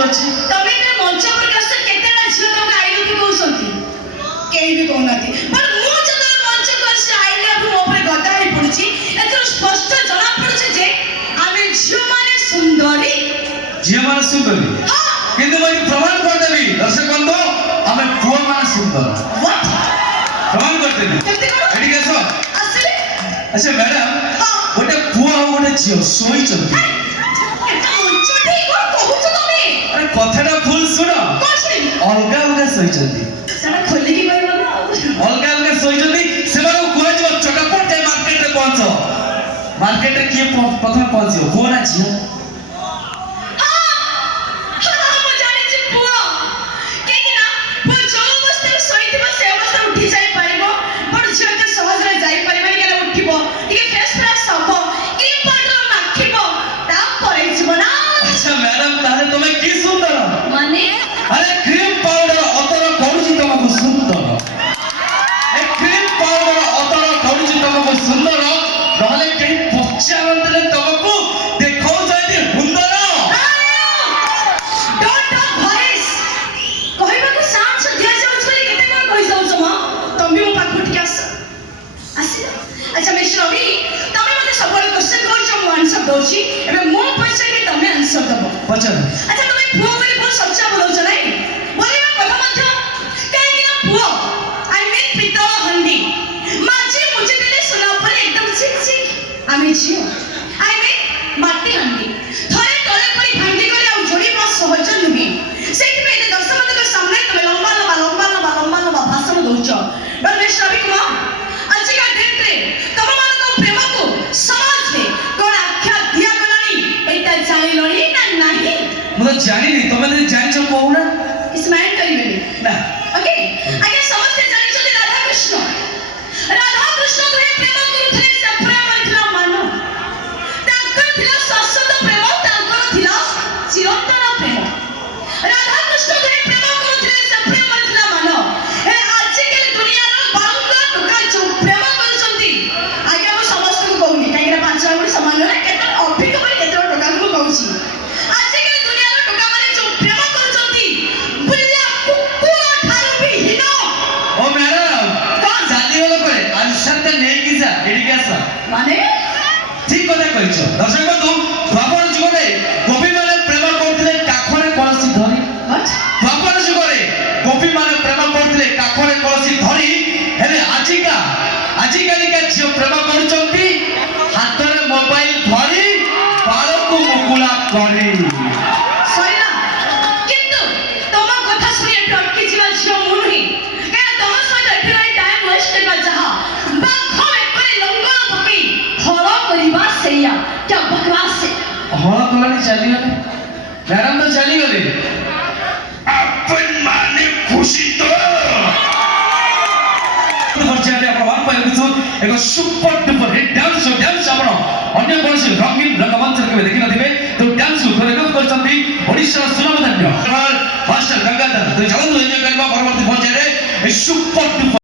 भूल अच्छी तमे ते मंच पर कष्ट केतेटा झियो तमे आई लव यू कहउसंती केही भी कहउनाती पर मु जद मंच पर से आई लव यू ऊपर गदा ही पड़ची एतो स्पष्ट जना पड़ছে जे आमे झियो माने सुंदरी झियो माने सुंदरी किंतु मैं प्रमाण कर देबी दर्शक बंधु आमे पुआ माने सुंदर व्हाट प्रमाण कर देबी केते करो एडी केसो असली अच्छा मैडम गोटे पुआ और गोटे झियो सोई चंती एटा मंच ठीक को कहउछ तमे अरे कथाटा फुल सुनो कोसी अलगा अलगा सोई चंती सेटा खोली की कहबो ना अलगा अलगा सोई चंती सेमारो कुआ जो चटापट जाय मार्केट रे पहुंचो मार्केट रे किए प्रथम पहुंचियो पुआ ना झियो सुंदर रहले कहीं पचावंतले तमको देखो जाती हुंदर डोंट टॉक वॉइस कहबा को शांत से दिया जाउछ बोली केते कोन कहि जाउछ म तम्बी मो पाखु ठीक आसी अच्छा मिस्टर रवि तमे मते सबले क्वेश्चन करछ म आंसर दोछि एबे मो क्वेश्चन के तमे आंसर दबो पचर अच्छा तमे पुओ बोली बहुत सच्चा बोलौछ नै बोलिबा कथा मध्य काहे कि ना पुओ आई मीन पितल हंडी माजी मुझे दिले सुना पर एकदम चिक चिक आमे छियो आई मीन माटी हंडी थरे तळे परी भांडी करे आ जोड़ीबा सहज नुहे सेति पे दर्शक के सामने तमे लंबा भाषण दउछ रमेश रवि कुमार आज का डेट रे तम मान को प्रेम को समाज में कोन आख्या दिया गलानी एटा जानि लणी ना नाही म तो जानि नहीं तमे तो जानि छ कहू ना स्माइल करिबेनी ना ओके आगे समझते जानि छ राधा कृष्ण दुहे प्रेम करुथले से प्रेम थिला मानो ताकर थिला शाश्वत प्रेम ताकर थिला चिरंतन प्रेम राधा कृष्ण दुहे प्रेम करुथले से प्रेम थिला मानो ए आज के दुनिया रो बांगा टोका जो प्रेम करछंती आगे हम समस्त को कहूनी काहे कि पांच गुडी समान रे केते अभिक पर केते टोका को कहूची आज के दुनिया रो टोका माने जो प्रेम करछंती बुलिया कुकुर ठारू भी हिनो ओ मैडम कौन जाति वाला करे अनुसंधान नहीं की जा एडी कैसा माने ठीक কথা কইছ দর্শক বন্ধু দ্বাপর যুগে গোপী মানে প্রেম করতে কাখরে কলসি ধরি দ্বাপর যুগে গোপী মানে প্রেম করতে কাখরে কলসি ধরি হেলে আজিকালিকা ঝিও প্রেম করছন্তি হাতরে মোবাইল ধরি বালকু মুকুলা করে সইলা কিন্তু তোমার কথা শুনে একটু অটকি যাওয়া ঝিও মনুহি কেন তোমার সাথে একটু টাইম ওয়েস্ট করবা যাহা বাখো একবারে লঙ্গল পকি হল করিবা সেইয়া কে বকवास से হল কলানি চালি গলে ম্যাডাম তো চালি গলে আপন মানে খুশি তো পর্যায়ে आपण वन पाइ छु एक सुपर डुपर हिट डांस आपण अन्य कोनसी रंगीन रंगमंच के देखि नथिबे तो डांस कोरियोग्राफ करछंती ओडिसा सुनामधन्य मास्टर गंगाधर तो जल्द एन्जॉय करबा परवर्ती पर्याये ए सुपर डुपर